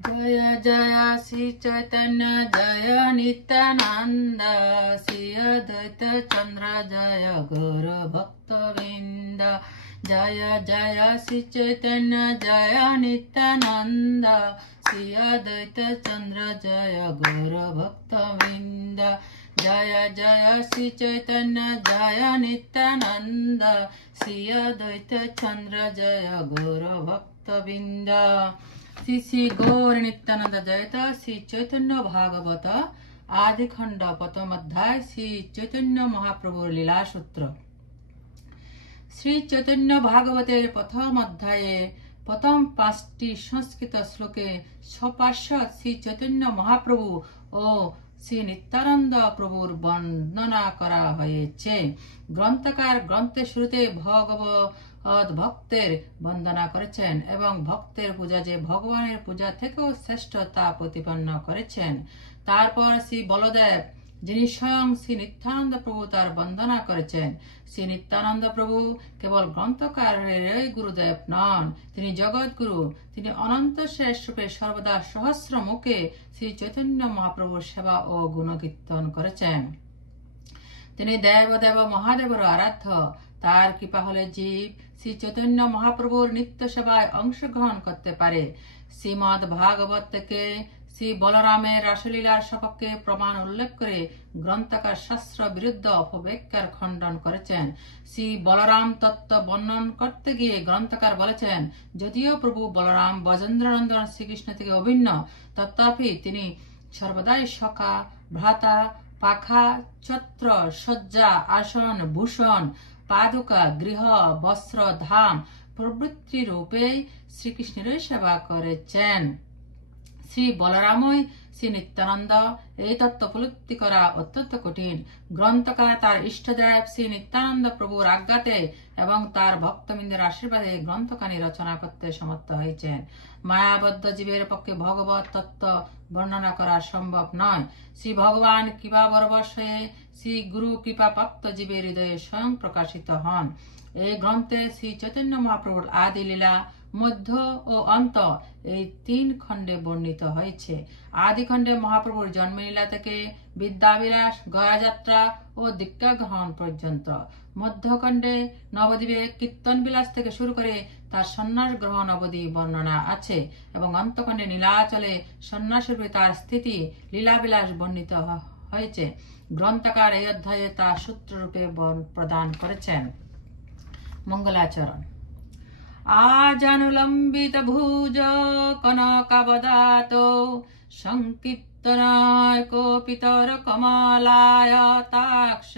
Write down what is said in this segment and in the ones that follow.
जय जय श्री चैतन्य जय नित्यानंद श्री अद्वैत चंद्र जय गौर भक्तवृंद जय जय श्री चैतन्य जय नित्यानंद श्री अद्वैत चंद्र जय गौर भक्तवृंद जय जय श्री चैतन्य जय नित्यानंद श्री अद्वैत चंद्र जय गौर भक्तवृंद। श्री श्री गौर नित्यानंद जयत श्री चैतन्य भागवत आदि खंड प्रथम अध्याय श्री चैतन्य महाप्रभुर लीला सूत्र। श्री चैतन्य भागवते प्रथम अध्याये प्रथम 5টি संस्कृत श्लोके सपार्श्व श्री चैतन्य महाप्रभु और श्री नित्यानंद प्रभुर बंदना करा হয়েছে। গ্রন্থকার গ্রন্থের শুরুতে ভগবত ভক্তের বন্দনা করেছেন এবং ভক্তের পূজা যে ভগবানের পূজা থেকেও শ্রেষ্ঠ তা প্রতিপন্ন করেছেন। তারপর শ্রী বলদেব যিনি স্বয়ং শ্রী নিত্যানন্দ প্রভু তার বন্দনা করেছেন। শ্রী নিত্যানন্দ প্রভু কেবল গ্রন্থকারেরই গুরুদেব নন, তিনি জগৎগুরু। তিনি অনন্ত শেষ রূপে সর্বদা সহস্র মুখে শ্রী চৈতন্য মহাপ্রভুর সেবা ও গুণকীর্তন করেছেন। তিনি দেবদেব মহাদেবের আরাধ্য। তার কৃপা হলে জীব শ্রী চৈতন্য মহাপ্রভুর নিত্য সেবায় অংশগ্রহণ করতে পারে। শ্রীমদ ভাগবত থেকে শ্রী বলরামের রাসলীলার সপক্ষে প্রমাণ উল্লেখ করে গ্রন্থকার শাস্ত্র বিরুদ্ধ অপব্যাখ্যার খণ্ডন করেছেন। শ্রী বলরাম তত্ত্ব বর্ণন করতে গিয়ে গ্রন্থকার বলেছেন, যদিও প্রভু বলরাম ব্রজেন্দ্রনন্দন শ্রীকৃষ্ণ থেকে অভিন্ন, তথাপি তিনি সর্বদাই সখা, ভ্রাতা, পাখা, ছত্র, শয্যা, আসন, ভূষণ, পাদুকা, গৃহ, বস্ত্র, ধাম প্রভৃতি রূপে শ্রীকৃষ্ণের সেবা করেছেন। শ্রী বলরামই শ্রী নিত্যানন্দ। এই তত্ত্ব উপলব্ধি করা অত্যন্ত কঠিন। গ্রন্থকার তার ইষ্টদেব শ্রী নিত্যানন্দ প্রভুর আজ্ঞাতে এবং তার ভক্তবৃন্দের আশীর্বাদে গ্রন্থখানি রচনা করতে সমর্থ হয়েছেন। মায়াবদ্ধ জীবের পক্ষে ভগবত তত্ত্ব বর্ণনা করা সম্ভব নয়। শ্রী ভগবান কৃপা বরবশ হয়ে শ্রী গুরু কৃপা প্রাপ্ত জীবের হৃদয়ে স্বয়ং প্রকাশিত হন। এই গ্রন্থে শ্রী চৈতন্য মহাপ্রভুর আদি লীলা, মধ্য ও অন্ত এই 3 খণ্ডে বর্ণিত হয়েছে। আদি খণ্ডে মহাপ্রভুর জন্মলীলা থেকে বিদ্যাবিলাস, গয়াযাত্রা ও দীক্ষা গ্রহণ পর্যন্ত, মধ্যখণ্ডে নবদ্বীপে কীর্তন বিলাস থেকে শুরু করে তার সন্ন্যাস গ্রহণ অবধি বর্ণনা আছে এবং অন্তখণ্ডে নীলাচলে সন্ন্যাসরূপে তার স্থিতি লীলাবিলাস বর্ণিত হয়েছে। গ্রন্থকার এই অধ্যায়ে তা সূত্ররূপে প্রদান করেছেন। মঙ্গলাচরণ। আজানুলম্বিত ভুজ কনকাবদাত সংকীর্তনায় কোপিতর কমলায়তাক্ষ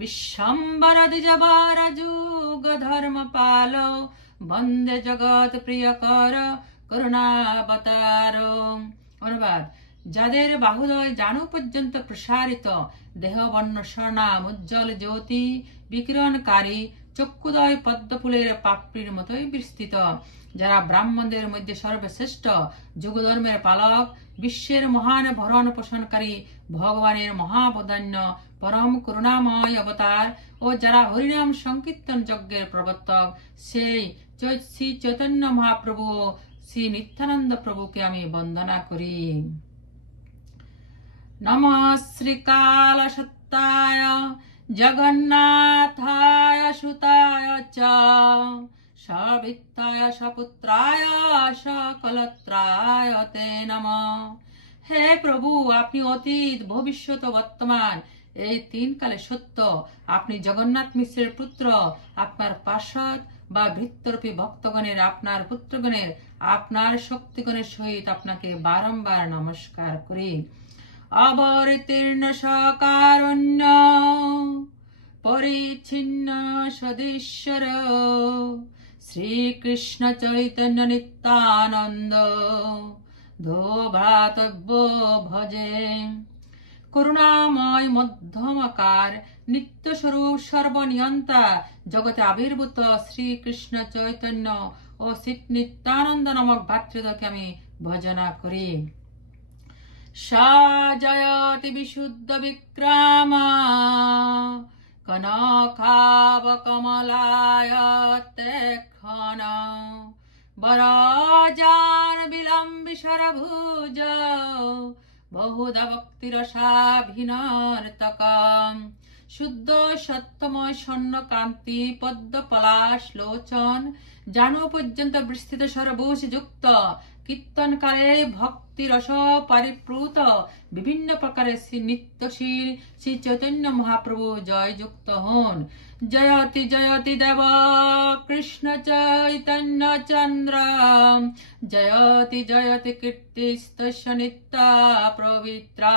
বিশ্বম্বর দ্বিজবর যুগ ধর্মপাল বন্দে জগৎ প্রিয়কর করুণাবতার। অনুবাদ। যাদের বাহুদয় জানু পর্যন্ত প্রসারিত, দেহবর্ণ স্বর্ণাম উজ্জ্বল জ্যোতি বিকিরণকারী, চক্ষুদয় পদ্মফুলের পাপড়ির মতোই বিস্তৃত, যারা ব্রাহ্মণদের মধ্যে সর্বশ্রেষ্ঠ, যুগধর্মের পালক, বিশ্বের মহান ভরণ পোষণকারী, ভগবানের মহাবদান্য, পরম করুণাময় অবতার ও যারা হরিনাম সংকীর্তন যজ্ঞের প্রবর্তক, সেই শ্রী চৈতন্য মহাপ্রভু ও শ্রী নিত্যানন্দ প্রভুকে আমি বন্দনা করি। নমঃ শ্রীকাল সত্তায় জগন্নাথায় সুতায় চ সবিত্তায় সপুত্রায় সকলত্রায় তে নমঃ। হে প্রভু, আপনি অতীত, ভবিষ্যৎ ও বর্তমান এই 3 কালে সত্য। আপনি জগন্নাথ মিশ্রের পুত্র। আপনার পার্ষদ বা ভৃত্যরূপী ভক্তগণের, আপনার পুত্রগণের, আপনার শক্তিগণের সহিত আপনাকে বারংবার নমস্কার করি। অবতীর্ণ সকারণ্য পরিচ্ছিন্ন সদীশ্বর শ্রীকৃষ্ণ চৈতন্য নিত্যানন্দ ধোভ্রাতব্য ভজে। করুণাময় মধ্যমকার নিত্যস্বরূপ সর্বনিয়ন্তা জগতে আবির্ভূত শ্রীকৃষ্ণ চৈতন্য ও শ্রী নিত্যানন্দ নামক ভাতৃদ্বয়কে আমি ভজনা করি। সজয়তি বিশুদ্ধ বিক্রম কনকাব কমলায়তে খন বরজান বিলম্বি সরভুজ বহুধা ভক্তিরসাভিনর্তকম শুদ্ধ সত্যময় স্বর্ণ কান্তি পদ্ম পলাশ লোচন জানু পর্যন্ত বিস্তৃত সরভূষ যুক্ত কীর্তনকালে ভক্তি রস পরিপ্লুত বিভিন্ন প্রকারের শ্রী নিত্যশীল শ্রী চৈতন্য মহাপ্রভু জয় যুক্ত হন। জয়তি জয়তি দেব কৃষ্ণ চৈতন্য চন্দ্র জয়তি জয়তি কীর্তিস্তস্য নিত্যা পবিত্রা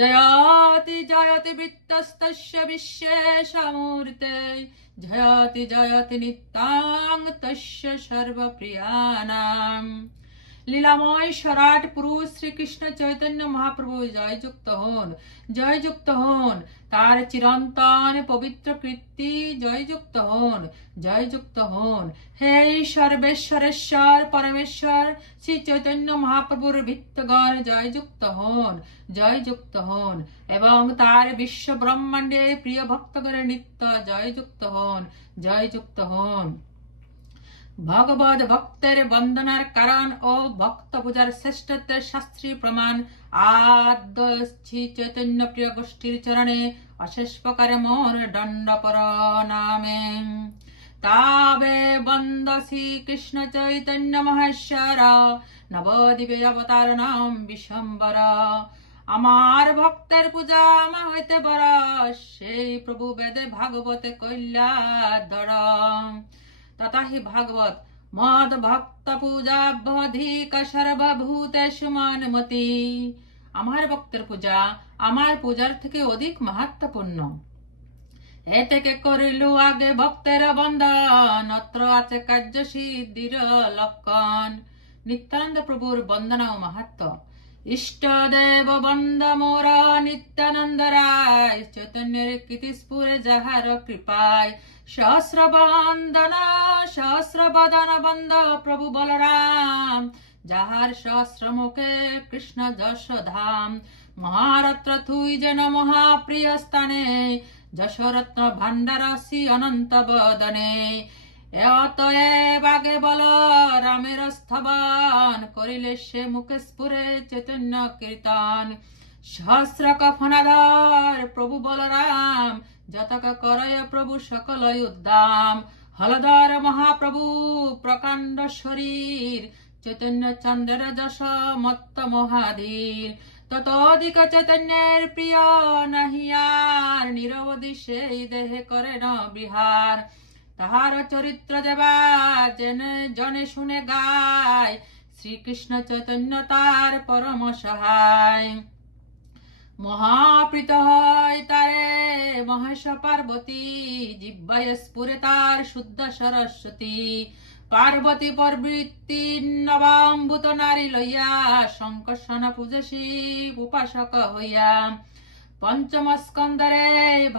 জয়তি জয়তি বৃত্তস্তস্য বিশেষমূর্তে জয়তি জয়তি নিত্যাং তস্য সর্বপ্রিয়ানাম। লীলাময় সরাট পুরুষ শ্রীকৃষ্ণ চৈতন্য মহাপ্রভু জয়যুক্ত হন, জয়যুক্ত হন। তার চিরন্তন পবিত্র কীর্তি জয়যুক্ত হন, জয়যুক্ত হন। হে সর্বেশ্বরেশ্বর পরমেশ্বর শ্রী চৈতন্য মহাপ্রভুর ভৃত্যগণ জয়যুক্ত হন, জয়যুক্ত হন। এবং তার বিশ্ব ব্রহ্মাণ্ডের প্রিয় ভক্তগণের নিত্য জয়যুক্ত হন, জয়যুক্ত হন। ভগবত ভক্তের বন্দনার কারণ ও ভক্ত পূজার শ্রেষ্ঠত্বের শাস্ত্রীয় প্রমাণ আদ্য শ্রী চৈতন্য প্রিয় গোষ্ঠীর চরণে অশেষ প্রকারে মোর দণ্ড প্রণামে। তাবে বন্দ শ্রীকৃষ্ণ চৈতন্য মহেশ্বর নবদ্বীপের অবতার নাম বিশ্বম্বর। আমার ভক্তের পূজা আমা হইতে বড়, সেই প্রভু বেদে ভাগবতে কইলা ধর। তথা হি ভাগবত মদ ভক্ত পূজাবধিক সর্বভূতেষু মানমতি। আমার ভক্তের পূজা আমার পূজার থেকে অধিক মাহাত্ম্যপূর্ণ। এ থেকে করিল আগে ভক্তের বন্দন, অত্র আছে কার্য সিদ্ধির লক্ষণ। নিত্যানন্দ প্রভুর বন্দনা ও মাহাত্ম্য। ইষ্ট দেব বন্দ মোর নিত্যানন্দ রায়, চৈতন্যের কীর্তি স্ফুরে যাহার কৃপায়। সহস্র বন্দন সহস্র বদন বন্দ প্রভু বলরাম, যাহার সহস্র মুখে কৃষ্ণ যশ ধাম। মহারত্ন থুই যেন মহাপ্রিয় স্থানে, যশরত্ন ভাণ্ডারাসি অনন্ত বদনে। অতএব আগে বল রামের স্থবন, করিলে সে মুখে স্ফুরে চৈতন্য কীর্তন। সহস্র কফনাধর প্রভু বলরাম, যতক করয় প্রভু সকল উদ্দাম। হলধর মহাপ্রভু প্রকাণ্ড শরীর, চৈতন্য চন্দ্রের যশ মত্ত মহাধীর। ততোধিক চৈতন্যের প্রিয় নাহিয়ার, নিরবধি সেই দেহে করেন বিহার। তাহার চরিত্র দেবা জেনে জনে শুনে গায়, শ্রীকৃষ্ণ চৈতন্য তার পরম সহায়। মহাপ্রীত হয় তারে মহেশ পার্বতী, জিহ্বায় স্ফুরে তার শুদ্ধ সরস্বতী। পার্বতী প্রবৃত্তি নবাম্বুত নারী লইয়া, শঙ্কর্ষণ পূজে শিব উপাসক হইয়া। পঞ্চম স্কন্ধরে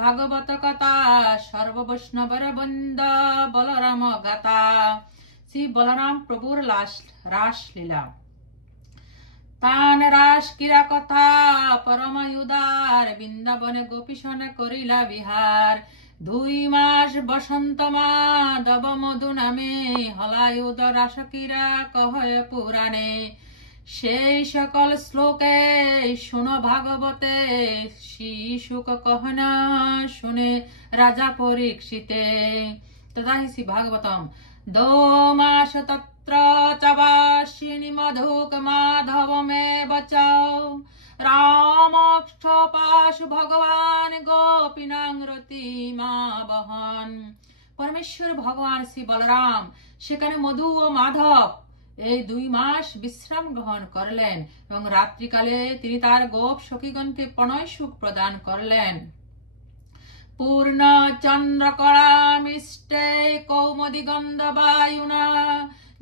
ভাগবত কথা, সর্ব বৈষ্ণবর বন্দ বলরাম গাথা। শ্রী বলরাম প্রভুর রাস লীলা। তান রাস ক্রীড়া কথা পরমায়ুদার, বৃন্দাবনে গোপীসনে করিলা বিহার। 2 মাস বসন্ত মাধব মধু নামে, হলায়ুদ রাস ক্রীড়া কহয় পুরাণে। সেই সকল শ্লোকে শুনো ভাগবতে, শিশুক কহনা শুনে রাজা পরীক্ষিতে। তথা হি শ্রী ভাগবতম। 2 মাস তত্র চবাসিনী মধুক মাধবমেব চ, রামক্ষপাশু ভগবান গোপীনাং রতিমা বহন। পরমেশ্বর ভগবান শ্রী বলরাম সেখানে মধু ও মাধব এই 2 মাস বিশ্রাম গ্রহণ করলেন এবং রাত্রিকালে তিনি তার গোপ সখীগণকে প্রণয় সুখ প্রদান করলেন। পূর্ণ চন্দ্রকলা মিষ্টে কৌমদি গন্ধ বায়ুনা,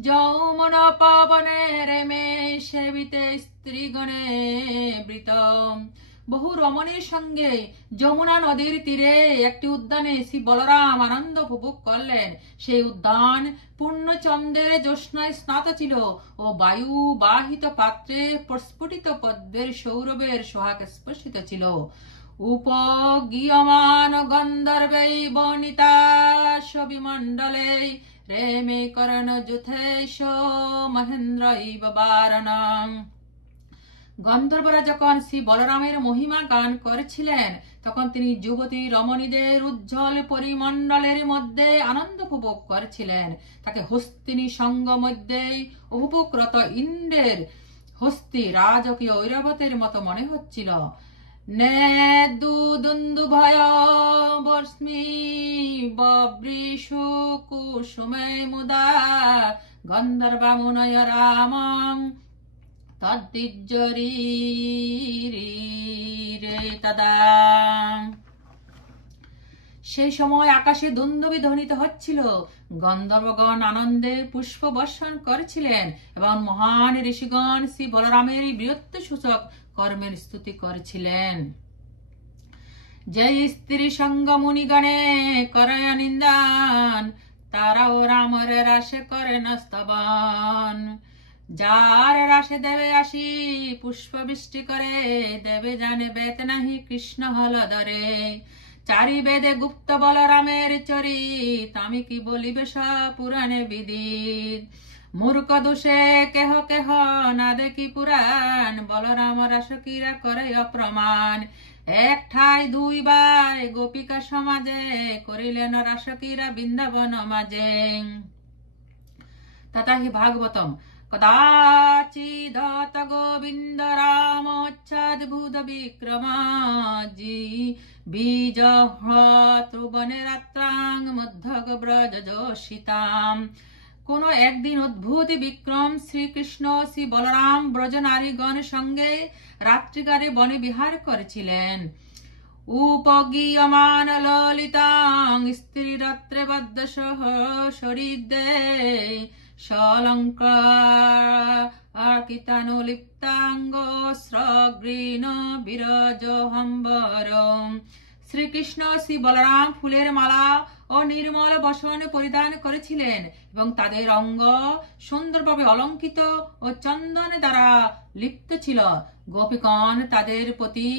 যৌমন পবনে রেমে সেবিতে স্ত্রীগণে বৃত। বহু রমণীর সঙ্গে যমুনা নদীর তীরে একটি উদ্যানে শ্রী বলরাম আনন্দ উপভোগ করলেন। সেই উদ্যান পূর্ণচন্দ্রের জ্যোৎস্নায় স্নাত ছিল ও বায়ু বাহিত পাত্রে প্রস্ফুটিত পদ্মের সৌরভের সোহাগ স্পর্শিত ছিল। উপগীয়মান গন্ধর্বৈ বনিতা বিমণ্ডলে, রেমে করণ যুথেশ মহেন্দ্র ইব বারণং। গন্ধর্বরা যখন শ্রী বলরামের মহিমা গান করেছিলেন তখন তিনি যুবতী রমণীদের উজ্জ্বল পরিমণ্ডলের মধ্যে আনন্দ উপভোগ করেছিলেন। তাকে হস্তিনী সঙ্গ মধ্যে উপভোগরত ইন্দ্রের হস্তি রাজকীয় ঐরাবতের মতো মনে হচ্ছিল। নেদুদুন্দুভয় বর্ষ্মি ববৃষু কুসুমে মুদা গন্ধর্বা মুনয় রামং তদ্দিজ্জরিরে। সেই সময় আকাশে দুন্দুভি ধ্বনিত হচ্ছিল, গন্ধর্বগণ আনন্দে পুষ্প বর্ষণ করেছিলেন এবং মহান ঋষিগণ শ্রী বলরামের বীরত্ব সূচক কর্মের স্তুতি করেছিলেন। যে স্ত্রী সঙ্গ মুনিগণে করয় নিন্দান, তারাও রামের রাশে করে না স্তবন। যার রাশে দেবে আসি পুষ্প বৃষ্টি করে, দেবে জানে বেত নাহি কৃষ্ণ হল ধরে। চারি বেদে গুপ্ত বলরামের চরিত, আমি কি বলিবে সব পুরাণে বিদিত। মূর্খ দোষে কেহ কেহ না দেখি পুরাণ, বলরাম রাসকিরা করে অপ্রমাণ। এক ঠাই দুই বাই গোপিকা সমাজে, করিলেন রাসকিরা বৃন্দাবন মাঝে। তথা হি ভাগবতম। কদাচিদত গোবিন্দ রামোচ্ছাদ্ভুত বিক্রমাজি বীজহ্রতৃবনে রাত্রাং মধ্যগ ব্রজ যোষিতাম। কোন একদিন অদ্ভুত বিক্রম শ্রীকৃষ্ণ শ্রী বলরাম ব্রজ নারীগণ সঙ্গে রাত্রিকারে বনে বিহার করেছিলেন। উপগীয়মান ললিতাং স্ত্রী রাত্রে বদ্ধ সহ শরীরে সলঙ্কিতানুলিপ্তাঙ্গ স্রগ্রীণ বিরজহম্বরম। শ্রীকৃষ্ণ শ্রী বলরাম ফুলের মালা ও নির্মল বসন পরিধান করেছিলেন এবং তাদের অঙ্গ সুন্দরভাবে অলঙ্কিত ও চন্দন দ্বারা লিপ্ত ছিল। গোপীগণ তাদের প্রতি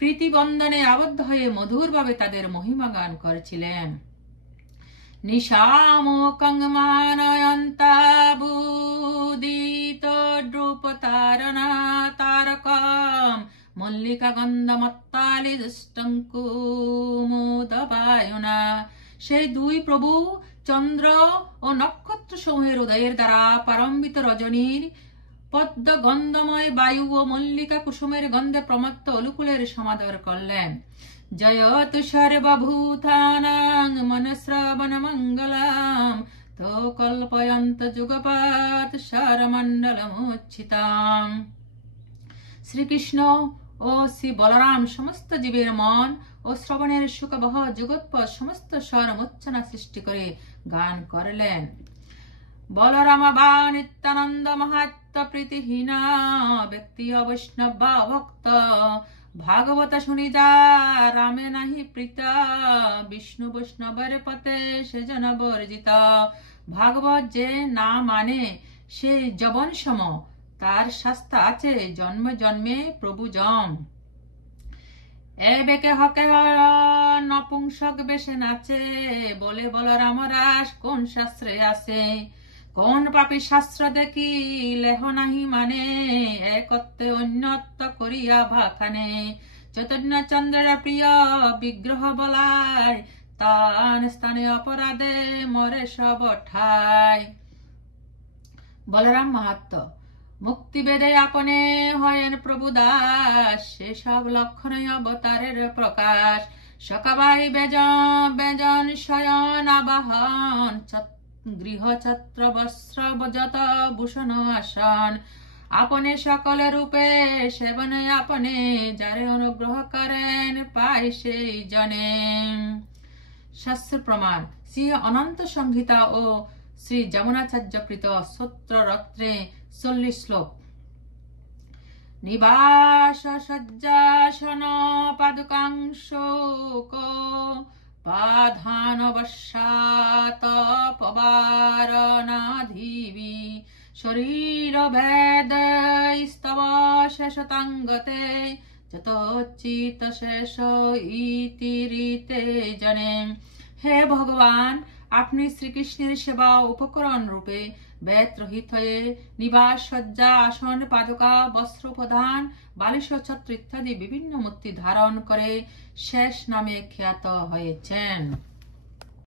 প্রীতিবন্ধনে আবদ্ধ হয়ে মধুরভাবে তাদের মহিমা গান করেছিলেন। নিশামুকং মানয়ন্তাবুদিত দ্রুপতারণা তারকম মল্লিকা গন্ধমত্তালি দুষ্টঙ্কুমুদবায়ুনা। সেই দুই প্রভু চন্দ্র ও নক্ষত্র সমূহের উদয়ের দ্বারা প্রারম্ভিত রজনীর পদ্ম গন্ধময় বায়ু ও মল্লিকা কুসুমের গন্ধে প্রমত্ত অনুকূলের সমাদর করলেন। জয়তু সর্বভূতানাং মনশ্রবণ মঙ্গলাম তো কল্পয়ন্ত যুগপাত সারমণ্ডলমুচ্ছিতাম। শ্রীকৃষ্ণ ও শ্রী বলরাম সমস্ত জীবের মন ও শ্রবণের সুখবহ যুগৎপদ সমস্ত স্বরমোচ্চনা সৃষ্টি করে গান করলেন। বলরাম বা নিত্যানন্দ মাহাত্ম প্রীতিহীনা ব্যক্তি অবৈষ্ণব ভক্ত ভাগবত শুনিতা রামে নাহি প্রীতা বিষ্ণু বৈষ্ণবের পথে সেজন বর্জিত। ভাগবত যে না মানে সে যবন সম, তার শাস্তা আছে জন্মে জন্মে প্রভু জম। এ বেকে হকে নপুংসক বেশে নাচে, বলে বলরাম রাস কোন শাস্ত্রে আছে। কোন পাপী শাস্ত্র দেখি লেহ নাহি মানে, একত্বে অন্যত্ব করিয়া ভাখানে। চৈতন্য চন্দ্রের প্রিয় বিগ্রহ বলায়, তান স্থানে অপরাধে মরে সব ঠাই। বলরাম মাহাত্ম্য। মুক্তিবেদে আপনে হয়েন প্রভু দাস, সেসব লক্ষণে অবতারের প্রকাশ। সকাবাই বেজন শয়ন আবাহন, গৃহ ছত্র বস্ত্র যত ভূষণ আসন। আপনে সকল রূপে সেবনে আপনে, যারে অনুগ্রহ করেন পাই সেই জনে। শাস্ত্র প্রমাণ। শ্রী অনন্ত সংহিতা ও শ্রী যমুনাচার্যকৃত স্তোত্র রত্নে 40 শ্লোক। নিবাস সজ্জাসন পাদুকাং শোক পাধানবশাত পবারণাধিবি শরীর ভেদ স্তব শেষতাঙ্গতে যতোচিত শেষ ইতিরিতে জনে। হে ভগবান, আপনি শ্রীকৃষ্ণের সেবা উপকরণ রূপে বেদ রহিত হয়ে নিবাস সজ্জা আসন পাদুকা বস্ত্র প্রদান বালিশ ছত্র ইত্যাদি বিভিন্ন মূর্তি ধারণ করে শেষ নামে খ্যাত হয়েছেন।